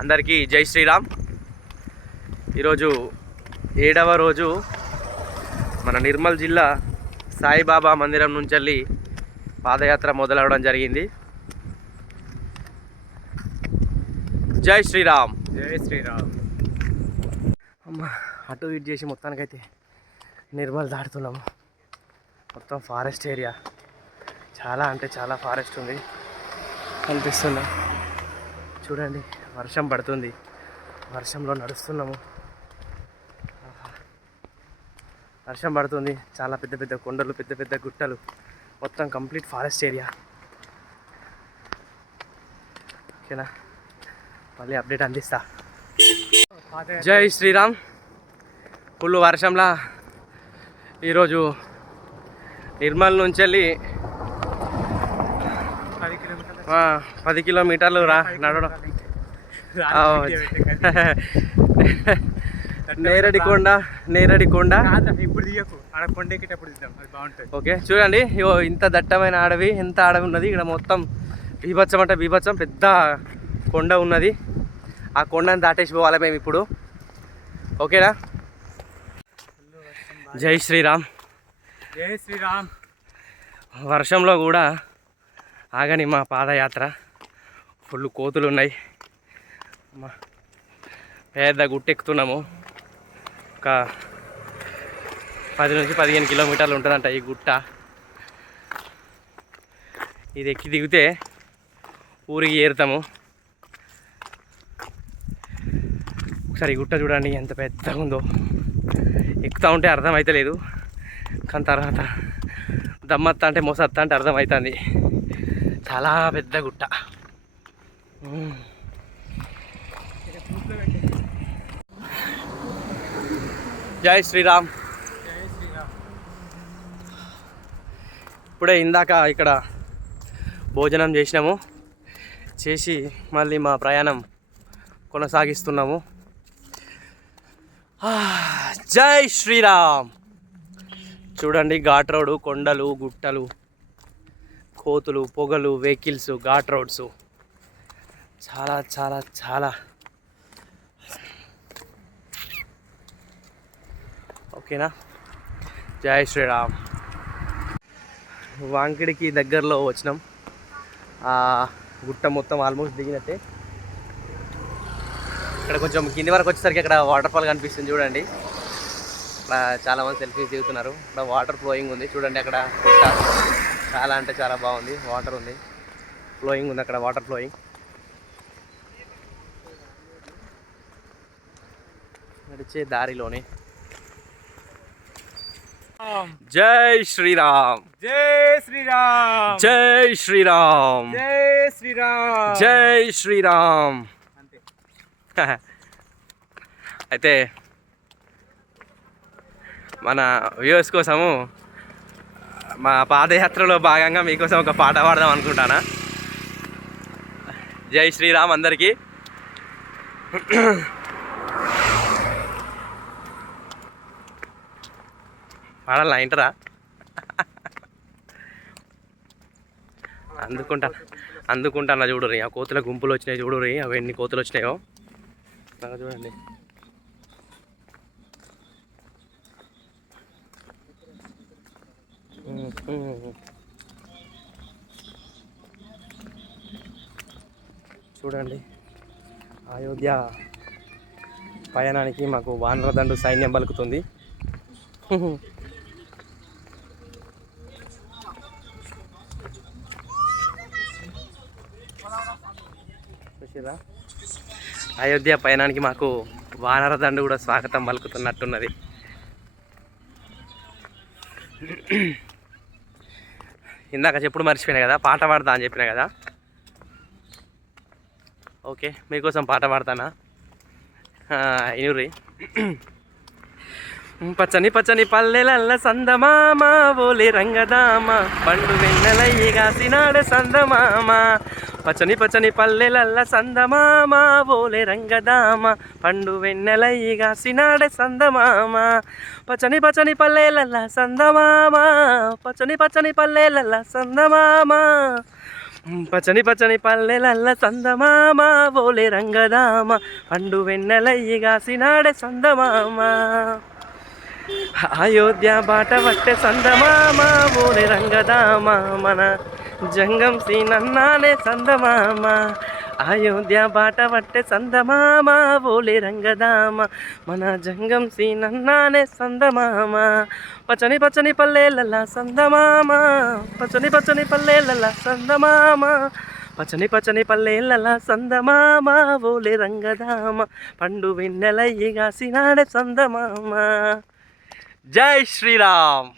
అందరికీ జై శ్రీరామ్. ఈరోజు 7వ రోజు మన నిర్మల్ జిల్లా సాయిబాబా మందిరం నుంచి వెళ్ళి పాదయాత్ర మొదలవడం జరిగింది. జై శ్రీరామ్, జై శ్రీరామ్. అమ్మ అటు ఇటు చేసి మొత్తానికైతే నిర్మల్ దాటుతున్నాము. మొత్తం ఫారెస్ట్ ఏరియా, చాలా అంటే చాలా ఫారెస్ట్ ఉంది కనిపిస్తుందా చూడండి. వర్షం పడుతుంది, వర్షంలో నడుస్తున్నాము. వర్షం పడుతుంది, చాలా పెద్ద పెద్ద కొండలు, పెద్ద పెద్ద గుట్టలు, మొత్తం కంప్లీట్ ఫారెస్ట్ ఏరియా. ఓకేనా, మళ్ళీ అప్డేట్ అందిస్తా. జై శ్రీరామ్. ఫుల్ వర్షంలా ఈరోజు నిర్మల్ నుంచి వెళ్ళి 10 కిలోమీటర్లు నడవడం. నేరడికొండ ఇప్పుడు కొండెక్కేటప్పుడు బాగుంటుంది. ఓకే చూడండి, ఇంత దట్టమైన అడవి, ఎంత అడవి ఉన్నది ఇక్కడ. మొత్తం బీభత్సం అంటే బీభత్సం, పెద్ద కొండ ఉన్నది. ఆ కొండని దాటేసి పోవాలి మేము ఇప్పుడు. ఓకేనా, జై శ్రీరామ్. జై శ్రీరామ్. వర్షంలో కూడా ఆగని మా పాదయాత్ర. ఫుల్ కోతులు ఉన్నాయి. పెద్ద గుట్టెక్కుతున్నాము. ఒక 10 నుంచి 15 కిలోమీటర్లు ఉంటుందంట ఈ గుట్ట. ఇది ఎక్కి దిగితే ఊరికి ఏరుతాము. ఒకసారి ఈ గుట్ట చూడండి ఎంత పెద్దగా ఉందో. ఎక్కుతూ ఉంటే అర్థమైతే లేదు, కానీ తర్వాత దమ్మత్తా అంటే మోసత్తా అంటే అర్థమవుతుంది. చాలా పెద్ద గుట్ట. జై శ్రీరామ్. ఇప్పుడే ఇందాక ఇక్కడ భోజనం చేసినాము. చేసి మళ్ళీ మా ప్రయాణం కొనసాగిస్తున్నాము. జై శ్రీరామ్. చూడండి, ఘాట్ రోడ్డు, కొండలు, గుట్టలు, కోతులు, పొగలు, వెహికల్స్, ఘాట్ రోడ్స్, చాలా చాలా చాలా. ఓకేనా, జై శ్రీరామ్. వాంకిడికి దగ్గరలో వచ్చినాం. గుట్ట మొత్తం ఆల్మోస్ట్ దిగినట్టే. ఇక్కడ కొంచెం కింది వరకు వచ్చేసరికి అక్కడ వాటర్ ఫాల్ కనిపిస్తుంది చూడండి. అక్కడ చాలామంది సెల్ఫీస్ దిగుతున్నారు. ఇక్కడ వాటర్ ఫ్లోయింగ్ ఉంది చూడండి. అక్కడ గుట్ట చాలా అంటే చాలా బాగుంది. వాటర్ ఉంది, ఫ్లోయింగ్ ఉంది అక్కడ, వాటర్ ఫ్లోయింగ్. నడిచే దారిలోనే. జై శ్రీరామ్. జై శ్రీరామ్. జై శ్రీరామ్. జై శ్రీరామ్. జై శ్రీరామ్. అయితే మన వ్యూవర్స్ కోసము మా పాదయాత్రలో భాగంగా మీకోసం ఒక పాట పాడదాం అనుకుంటానా. జై శ్రీరామ్ అందరికీ. పాడాలా, ఇంటరా? అందుకుంటాను చూడరు. ఆ కోతుల గుంపులు వచ్చినాయి చూడరు, అవి ఎన్ని కోతులు వచ్చినాయో చూడండి. చూడండి, అయోధ్య పయనానికి మాకు వానరదండు సైన్యం పలుకుతుంది. చూసిరా, అయోధ్య పయనానికి మాకు వానరదండు కూడా స్వాగతం పలుకుతున్నట్టున్నది. ఇందాక చెప్పుడు మర్చిపోయినా కదా, పాట పాడతా అని చెప్పినా కదా. ఓకే, మీకోసం పాట పాడతానా. ఇనురి. పచ్చని పచ్చని పల్లెలల్ల సందమామ ఓలే రంగదామ, పండు వెన్నెలయ్యి కాసినాడే సందమామ. పచ్చని పచ్చని పల్లెలల్ల సందమామ ఓలే రంగదామ, పండు వెన్నెలయ్యి కాసినాడే సందమామ. పచ్చని పచ్చని పల్లెలల్ల సందమామ, పచ్చని పచ్చని పల్లెలల్ల సందమామ, పచ్చని పచ్చని పల్లెలల్ల సందమామ ఓలే రంగదామ పండు వెన్నెలయ్యిగాసినాడే సందమామ అయోధ్య బాట పట్టె సందమామ ఓలే రంగదామ మన జంగం సీనన్నానే సందమామ అయోధ్య బాట పట్టె సందమామ ఓలే రంగదామ మన జంగం సీనన్నానే సందమామ పచ్చని పచ్చని పల్లెలల్ల సందమామ పచ్చని పచ్చని పల్లెలల్ల సందమామ పచ్చని పచ్చని పల్లెలల్ల సందమామ ఓలే రంగదామ పండు వెన్నెలయ్యిగాసినాడే సందమామ జై శ్రీరామ్.